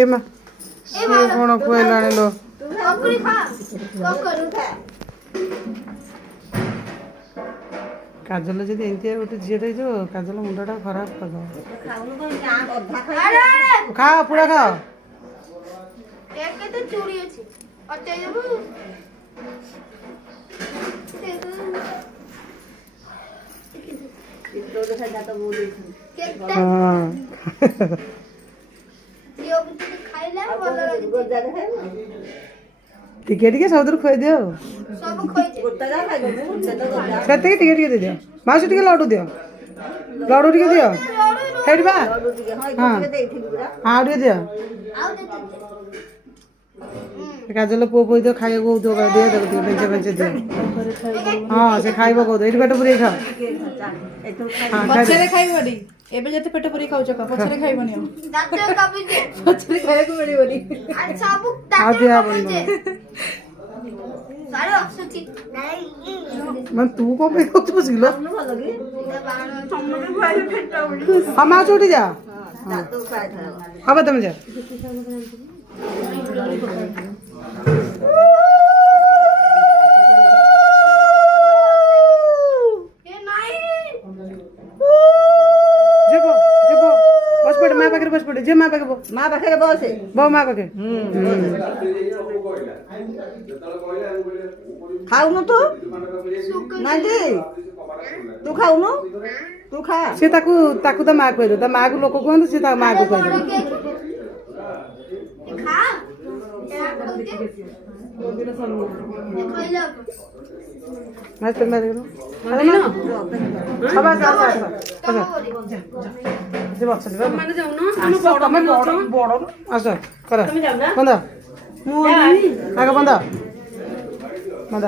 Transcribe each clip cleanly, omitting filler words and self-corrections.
ଏମା ସିଏ କ'ଣ ଖୁଆଇଲାଣି ଲୋ। କାଜଲ ଯଦି ଏମିତିଆ ଗୋଟେ ଝିଅଟେ ହେଇଯିବ କାଜଲ ମୁଣ୍ଡଟା ଖରାପ କରିଦେବ। ଖାଅ ପୁରା ଖାଅ। ଟିକେ ଟିକେ ସବୁଥିରୁ ଖୁଆଇଦିଅ ଆଉ ସେତିକି ଟିକେ ଟିକେ ଦେଇଦିଅ। ମାଉସୀ ଟିକେ ଲଡ଼ୁ ଦିଅ, ଲଡ଼ୁ ଟିକେ ଦିଅ ହେଇଠି ବା। ହଁ ଆଉ ଟିକେ ଦିଅ। କାଜଲ ପୁଅ ପୁଅ ଦିଅ ଖାଇବାକୁ କହୁଥିବ ଦିଅ ତାକୁ ଟିକେ ବେଞ୍ଚେ ବେଞ୍ଚେ ଦିଅ। ହଁ ସେ ଖାଇବ କହୁଥିବ ଏଇଠି ପେଟ ପୁରେଇ ଖାଅ। ପଛରେ ଖାଇବନି ଏବେ ଯେତେ ପେଟ ପୁରେଇ ଖାଉଛ ପଛରେ ଖାଇବନି ଆଉ ପଛରେ ଖାଇବାକୁ ମିଳିବନି ଆଉ ଦିଆ ହବନି। ମାନେ ତୁ କ'ଣ ପାଇଁ କହୁଛୁ ବସିକିଲ? ହଁ ମାଉସୀ ଉଠି ଯା ହବ ତମେ ଯା। ମା ପାଖରେ ବସି ପଡେ ଯେ ମା ପାଖରେ ବସେ ବୋ ମା ପାଖେ। ଖାଉନୁ ତୁ ନାଇଁ ତୁ ଖାଉନୁ ତୁ ଖା। ସେ ତାକୁ ତା ମା କହିଦେ ତା ମାକୁ ଲୋକ କୁହନ୍ତୁ ସେ ତା ମାକୁ କହିଦେବ। ଆସ କର ବନ୍ଦ ଆଗ ବନ୍ଦ ବନ୍ଦ।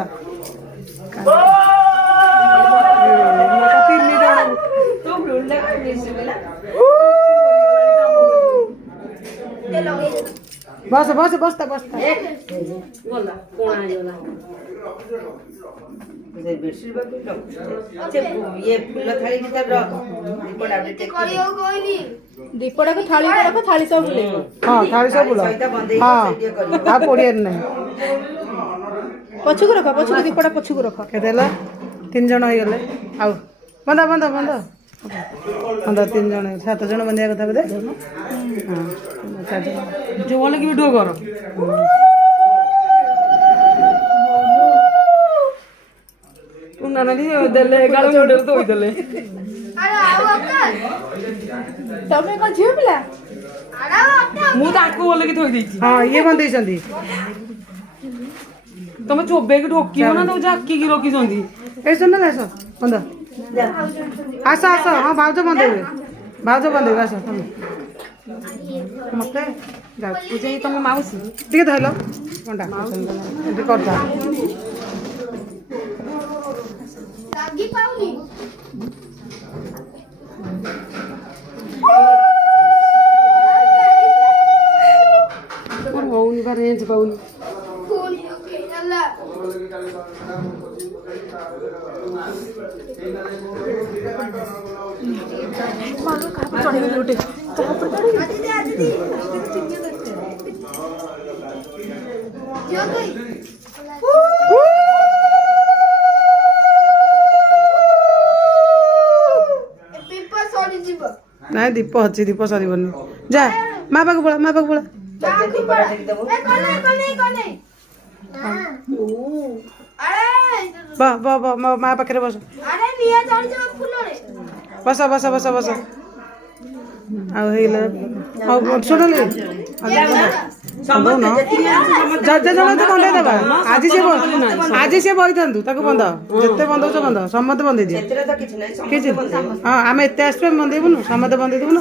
ବସ ବସ ବସ୍ତା ବସ୍ତା ଦୀପଟାକୁ ଥାଳି ରଖ ଥାଳି ସବୁ ବୁଲେଇବ। ହଁ ଥାଳି ସବୁ ବୁଲ। ହଁ ଆଉ ପଡ଼ିଆରେ ନାହିଁ। ପଛକୁ ରଖ ପଛକୁ ଦୀପଟା ପଛକୁ ରଖ। କେତେ ହେଲା 3 ଜଣ ହେଇଗଲେ ଆଉ ବନ୍ଦ ବନ୍ଦ ବନ୍ଦ ବନ୍ଦ 3 ଜଣ 7 ଜଣ ବନ୍ଧିବା କଥା ବୋଧେ। ହଁ ଯୋଉ ଭଲ କି ଭିଡ଼ିଓ କର। ଦେଲେ ଗାଳ ମୁଣ୍ଡରେ ଦୋଇଦେଲେ। ତମେ କ'ଣ ଝିଅ ପିଲା? ମୁଁ ତାଙ୍କୁ ବୋଲିକି ଥୋଇ ଦେଇଛି। ହଁ ଇଏ ବନ୍ଧେଇଛନ୍ତି। ତମେ ଚୋବେଇକି ଢୋକିବ ନା ତମେ ଜାକିକି ରଖିଛନ୍ତି। ଏଇ ଶୁଣ ଆସ ବନ୍ଧ ଆସ ଆସ। ହଁ ଭାଉଜ ବନ୍ଧେଇବେ ଭାଉଜ ବନ୍ଧେଇବେ ଆସ ତମେ ମତେ ପୂଜା ତମ ମାଉସୀ ଟିକେ ଧରିଲ କଣ୍ଟା ଏଠି କରିଥା। ମୋର ହଉନି ବା ରେଞ୍ଜ ପାଉନି। ନାଇଁ ଦୀପ ଅଛି ଦୀପ ସରିବନି। ଯା ମା ପାଖକୁ ପଳା ମା ପାଖକୁ ପଳା। ମା ପାଖରେ ବସ ବସ ବସ ବସ ବସ। ଆଉ ହେଇଗଲା ଆଉ ଶୁଣିଲି ଯେତେ ଜଣ ତ ବନ୍ଧେଇ ଦେବା। ଆଜି ସେ ବହିଥାନ୍ତୁ ତାକୁ ବନ୍ଧ ଯେତେ ବନ୍ଧଉଛ ବନ୍ଧ ସମସ୍ତେ ବନ୍ଧେଇ ଦିଅ କିଛି। ହଁ ଆମେ ଏତେ ଆସିବା ବନ୍ଧେଇବୁନୁ ସମସ୍ତେ ବନ୍ଧେଇ ଦେବୁନୁ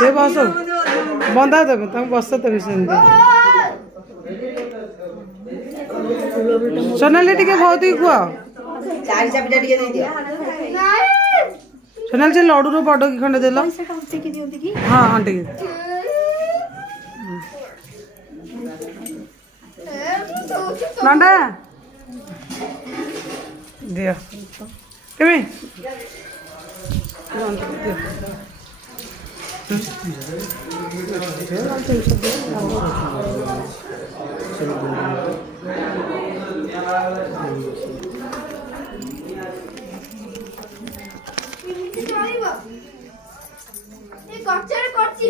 ସେ ବସ ବନ୍ଧା ଦେବେ ତାଙ୍କୁ ବସ ଦେବେ ସେମିତି। सोनाली टिके बहुत ही कुआ चार चाबिटा टिके दे दियो सोनाली से लड्डू रो बड़ की खंडे देलो पैसा अंटे की दियो की हां अंटे की नंदा दियो केमी ଗଛରେ କରିଛି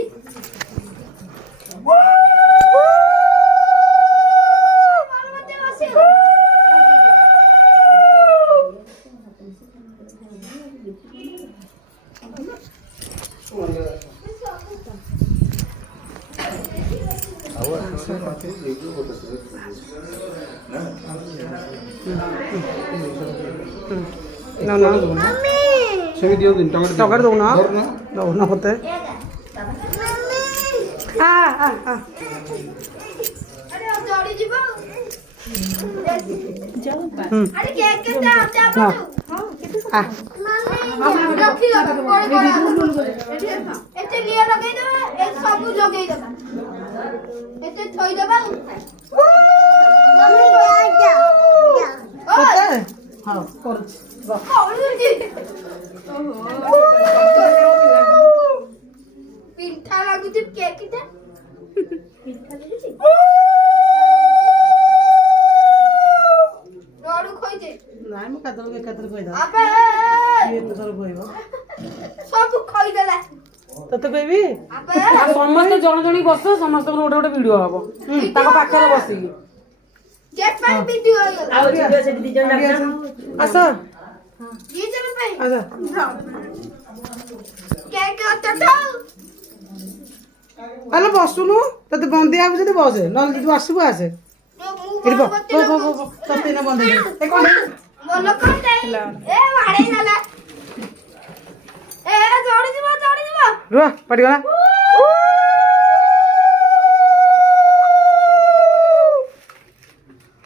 ନା ନା ଦଉନା ସେମିତି ଦିଅନ୍ତୁନି ଟମାଟୋ ଟଙ୍କା ଦଉନା ଧରୁନ। ଦଉନା ମତେ ଆ ଆ ଆ ଚଢିଯିବ ହୁଁ ଆରେ କେକ୍ କେତେ ହଁ ଆ ଏତେ ନିଆଁ ଲଗେଇଦବା ଏ ସବୁ ଲଗେଇଦବା ଏତେ ଥୋଇଦବା କେତେ ହଉ କରୁଛି ପିଠା ଲାଗୁଛି କେକଟା ରଡୁ ଖୋଇଦେ ନାଇଁ ମୁଁ କେତେବେଳେ ଏକାଥରେ କହିଦେବା ଆବେ ଏତେ ଥର କହିବ ସବୁ ଖୋଇଦେଲା ତତେ କହିବି ଆବେ ଆଉ ସମସ୍ତେ ଜଣେ ଜଣେ ବସ ସମସ୍ତଙ୍କର ଗୋଟେ ଗୋଟେ ଭିଡିଓ ହବ ତାଙ୍କ ପାଖରେ ବସିକି କେକ୍ ପାଇଁ ଭିଡିଓ ହେଇଗଲା ଆସ ଦି ଜଣ ପାଇଁ ଆସ କେକ୍ ଅଟଟ ଆଲୋ ବସୁନୁ ତତେ ବନ୍ଦିଆ ହବୁ ଯଦି ବସେ ନହେଲେ ତୁ ଆସିବୁ ଆସେ ଏଠି ବସ ତତେ ଏଇନା ବନ୍ଦେଇ ଦେ ଏ କଣ ଭଲ କଣ ଏ ବାଡେଇ ଦେଲା ଏ ଚଢିଯିବ ରୁହ ପଡ଼ିଗଲା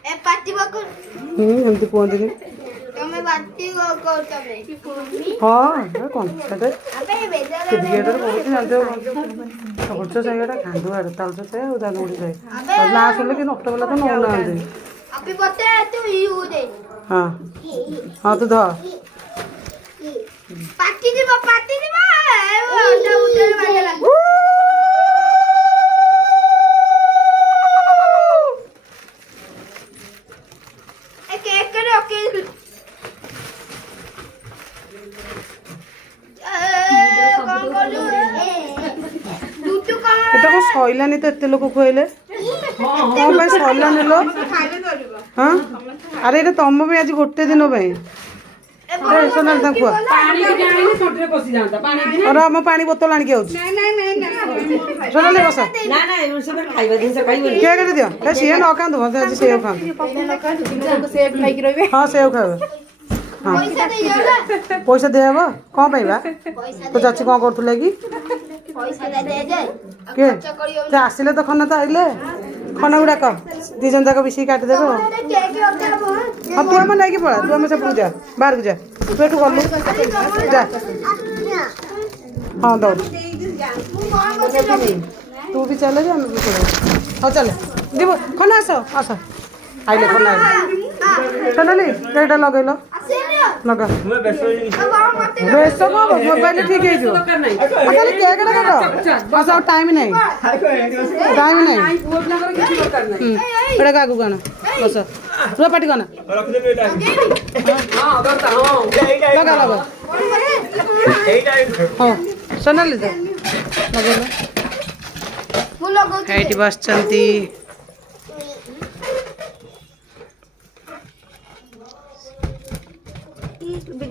ଏ ପାଟି ବକୁ ଏମିତି କୁହନ୍ତିନି ତମେ ପାଟି କରୁଛ ତମେ ହଁ ଏ କଣ ସେଟା ଆବେ ବେଜାର କ୍ରିକେଟରେ ବହୁତ ଜାଣିଛ ସବୁଛ ସେଇଟା ଖାଣ୍ଡୁ ଆଡ଼େ ତାଲଛ ସେ ଆଉ ତାହେଲେ ଉଡ଼ି ଯାଏ ନା ଶୁଣିଲେ କି ନଷ୍ଟ କଲା ତ ନେଉନାହାନ୍ତି ଆପି ବତେ ତୁ ଇଉ ଦେ ହଁ ହଁ ତୁ ଧର ପାଟି ଯିବ ଏ ଅଣ୍ଡା ଉଠେରେ ବାଗଲା ଏ କେକ୍ করে ওকে କଣ କଲୁ ଦୁଟୁ କଣ ଏଟା କଣ ସଇଲାନି ତ ଏତେ ଲୋକ ଖୁଆଇଲେ କଣ ପାଇଁ ସଇଲାନି ଲୋ ହଁ ଆରେ ଏଇଟା ତମ ପାଇଁ ଆଜି ଗୋଟେ ଦିନ ପାଇଁ ସୋନାଲି ତାଙ୍କୁ କୁହ ଆରେ ଆମ ପାଣି ବୋତଲ ଆଣିକି ଆଉଛି ସୋନାଲି ବସ କେକ୍ ଦିଅ ଏ ସିଏ ନ ଖାଆନ୍ତୁ ମତେ ଆଜି ସେଉ ଖାଆନ୍ତୁ ସେବ୍ ଖାଇକି ରହିବେ ହଁ ସେଉ ଖାଇବେ ପଇସା ଦେଇଯାଉ ପଇସା ଦିଆହବ କଣ ପାଇଁ ବା ତୋ ଚାଚୀ କଣ କରୁଥିଲେ କି ପଇସା ଦେଇଯାଏ କିଏ ସେ ଆସିଲେ ତ ଖନା ତ ଆଇଲେ ଖନା ଗୁଡାକ ଦି ଜଣ ଯାକ ମିଶିକି କାଟିଦେବେ ଆଉ କେକ୍ ଅଟା ହବ ହଁ ତୁ ଆମେ ନେଇକି ପଳା ତୁ ଆମେ ସେପଟକୁ ଯା ବାହାରକୁ ଯା ତୁ ଏଠୁ ଗଲୁ ଯା ହଁ ଦଉଛୁ ମୁଁ କଣ କରୁଛି ତୁ ବି ଚାଲେ ଯେ ଆମେ ବି ପଳେଇବୁ ହଉ ଚାଲେ ଯିବୁ ଖନା ଆସ ଆସ ଆଇଲେ ଖନା ଆଇଲେ ସୋନାଲି ଏଇଟା ଲଗେଇଲ ଲଗା ବେଶ କଣ ମୋବାଇଲ ଠିକ ହେଇଯିବ ଆଉ ଖାଲି କେକ୍ଟା କାଟ ଆସ ଆଉ ଟାଇମ୍ ନାହିଁ ଟାଇମ୍ ନାହିଁ ଏଇଟା ଆଗକୁ ଆଣ ବସ ରୁହ ପାଟି କନା ଲଗା ଲଗା ହଁ ସୋନାଲି ତ ଲଗେଇଲ ମୁଁ ଲଗଉଛି ଏଇଠି ବସିଛନ୍ତି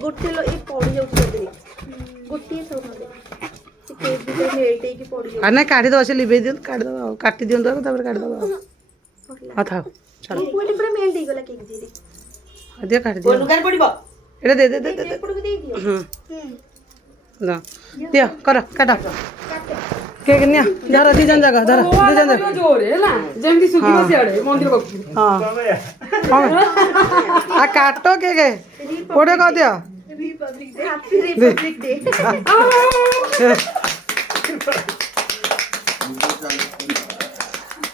ଗୋଟେ ପଡି ଯାଉଛି ଗୋଟିଏ ଆଉ ନାଇଁ କାଢିଦବା ସେ ଲିଭେଇ ଦିଅନ୍ତୁ କାଢିଦବା ଆଉ କାଟି ଦିଅନ୍ତୁ ଆଗ ତାପରେ କାଢିଦବା ଆଉ ହଁ ଥାଉ ଚାଲ ପୁରା ମେଲ୍ଟ ହେଇଗଲା କେକ୍ ଧୀରେ ଦିଅ କାଢିଦିଅ ଏଇଟା ଦେ ଦେ ଦେ ଦେ ହୁଁ ଦିଅ କର କାଟ କେକ୍ ନିଅ ଧର ଦି ଜଣ ଯାକ ଧର ଦି ଜଣ ଯାକ ଯେମିତି ସୁଖିବ ସିଆଡେ ମନ୍ଦିର ହଁ ହଁ ଆ କାଟ କେକ୍ କୋଡେ କରିଦିଅ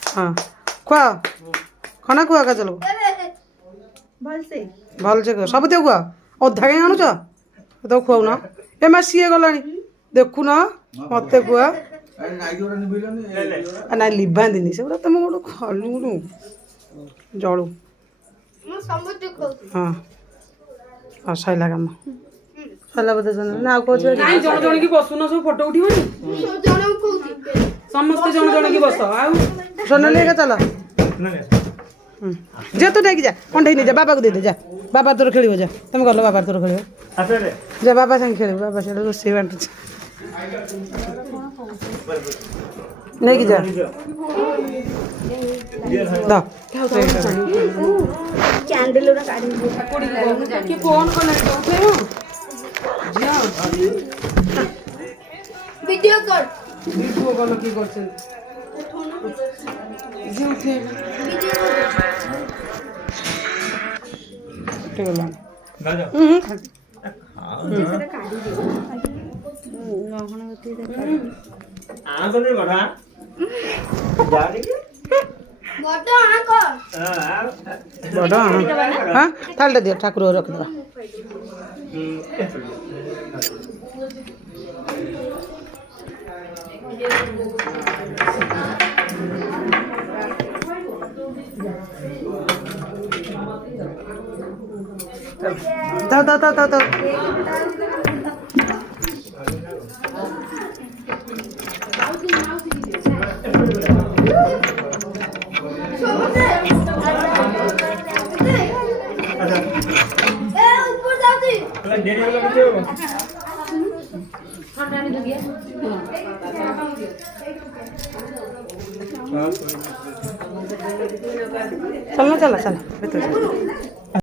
ହଁ ଖୁଆ ଖନା ଖୁଆ କାଜଲ ଭଲସେ ଭଲସେ କୁହ ସବୁ ତିକ କୁହ ଅଧା କାହିଁ ଆଣୁଛ ତ ଖୁଆଉନ ଏ ମା ସିଏ ଗଲାଣି ଦେଖୁନ ମତେ କୁହ ନା ଲିଭାନ୍ତିନି ସେଗୁଡ଼ା ତମେ ଗୋଟେ ଖାଲି ଗୋଟେ ଜଳୁ ମୁଁ ସମସ୍ତେ ଖାଉଛି ହଁ ହଁ ସଇଲା କାମ ସଇଲା ବୋଧେ ନା ଆଉ କହୁଛି କାଇଁ ଜଣ ଜଣ କି ବସୁନ ସବୁ ଫଟୋ ଉଠିବନି ମୁଁ ଜଣଙ୍କୁ କହୁଛି ସମସ୍ତେ ଜଣ ଜଣ କି ବସ ଆଉ সোনালি একা চালো যা তুই নাকি যা কণ্ঠাই নিয়ে যা বাবাকে দিয়ে দে যা বাবা তোর খেলিব যা তুমি গেলো বাবার তোর খেলিব যা বাবা সাথে খেলিব বাবা সেটা রোষেই বান্টুছে নেকি যা দাও କ୍ୟାଣ୍ଡେଲ ଗୁରା କାଢି କିଏ ଫୋନ କଲେଣି ତ ଉଠେଇବ ଝିଅ ଭିଡିଓ କଲ୍ ভিডিও কল কি করছেন জি উঠে উঠে গেলাম ବଡ ଆଙ୍କ বড় হ্যাঁ থালটা দিও ঠাকুর রখে দেবা দাও দাও দাও দাও দাও ଏ ଉପର ଯାଉଛି চল না চলা চলা ভেতরে